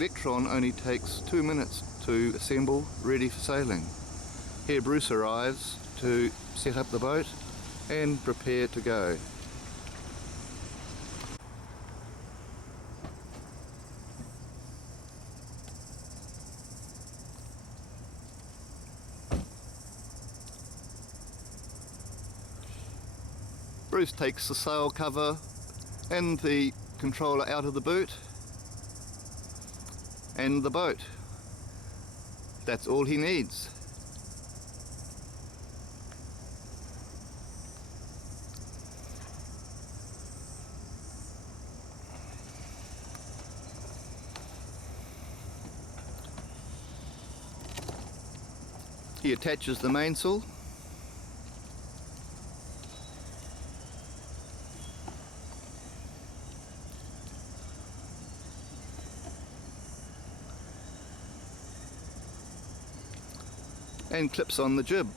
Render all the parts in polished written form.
Electron only takes 2 minutes to assemble, ready for sailing. Here Bruce arrives to set up the boat and prepare to go. Bruce takes the sail cover and the controller out of the boot and the boat. That's all he needs. He attaches the mainsail and clips on the jib.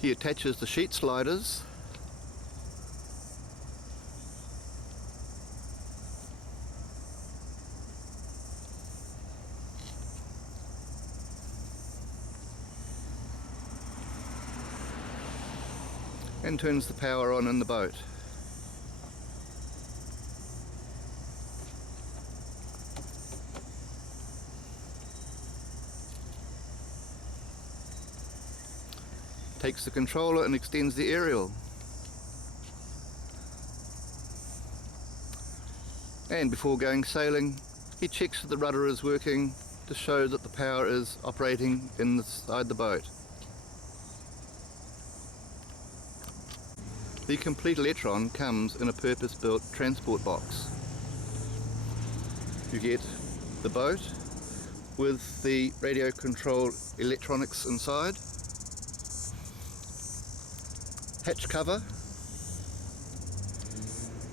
He attaches the sheet sliders and turns the power on in the boat. Takes the controller and extends the aerial. And before going sailing, he checks that the rudder is working to show that the power is operating inside the boat. The complete Electron comes in a purpose-built transport box. You get the boat with the radio control electronics inside, hatch cover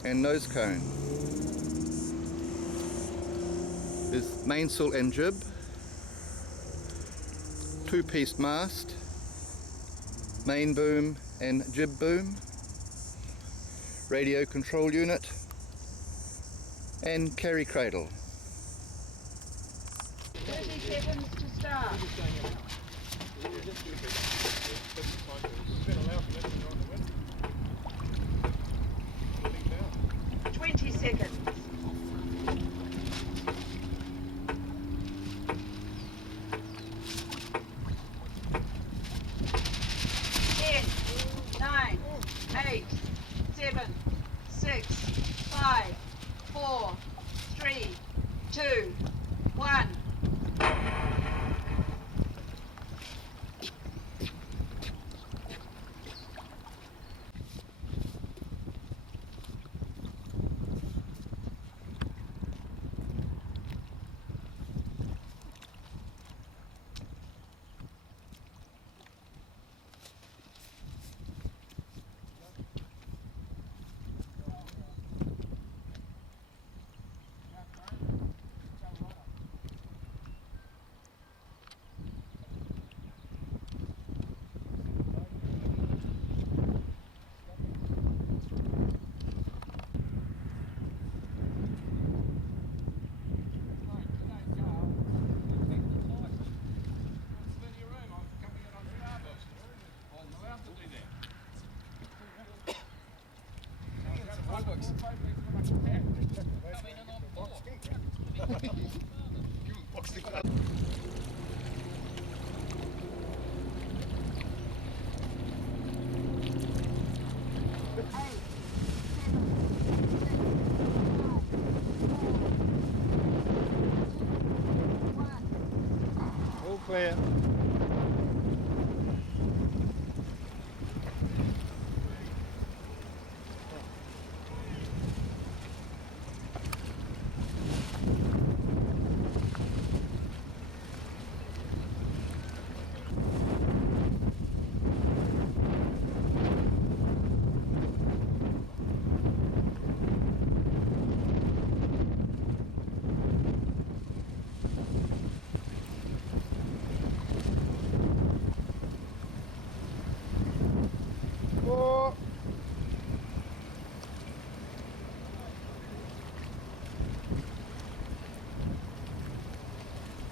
and nose cone. There's mainsail and jib, two-piece mast, main boom and jib boom, radio control unit and carry cradle. 30 seconds to start. 20 seconds. 10, 9, 8, 7, 6, 5, 4, 3, 2, 1. All clear.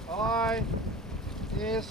Aye. Yes.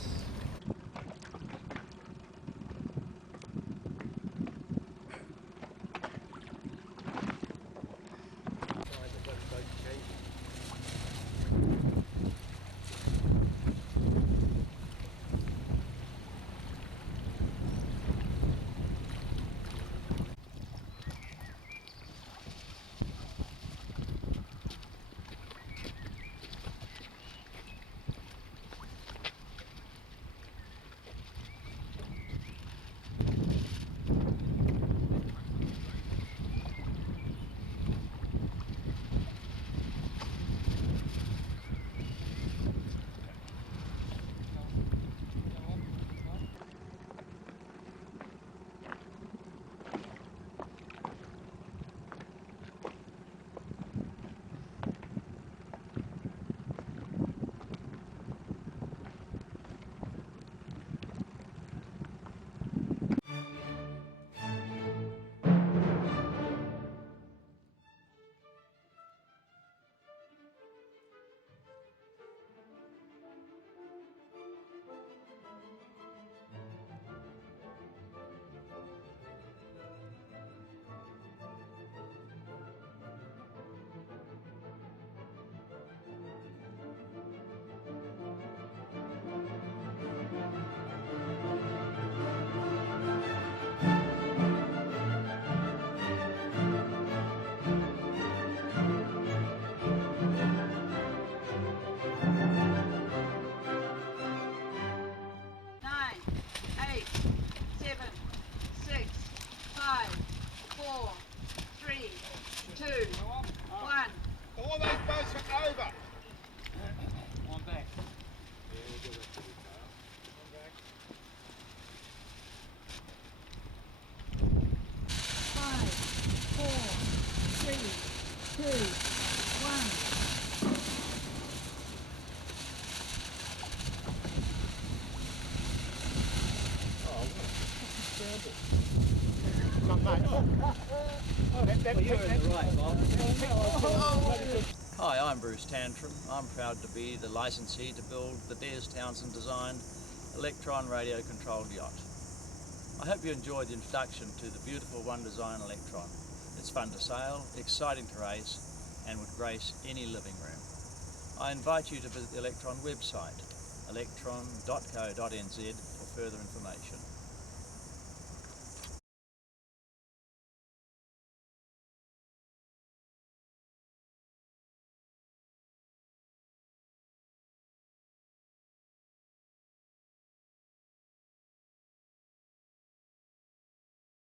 Nine, 8, 7, 6, 5, 4, 3, 2, 1. All those boats are over. I'm back. 5, 4, 3, 2, 1. Hi, I'm Bruce Tantrum. I'm proud to be the licensee to build the Townson designed Electron radio controlled yacht. I hope you enjoyed the introduction to the beautiful One Design Electron. It's fun to sail, exciting to race, and would grace any living room. I invite you to visit the Electron website, electron.co.nz, for further information.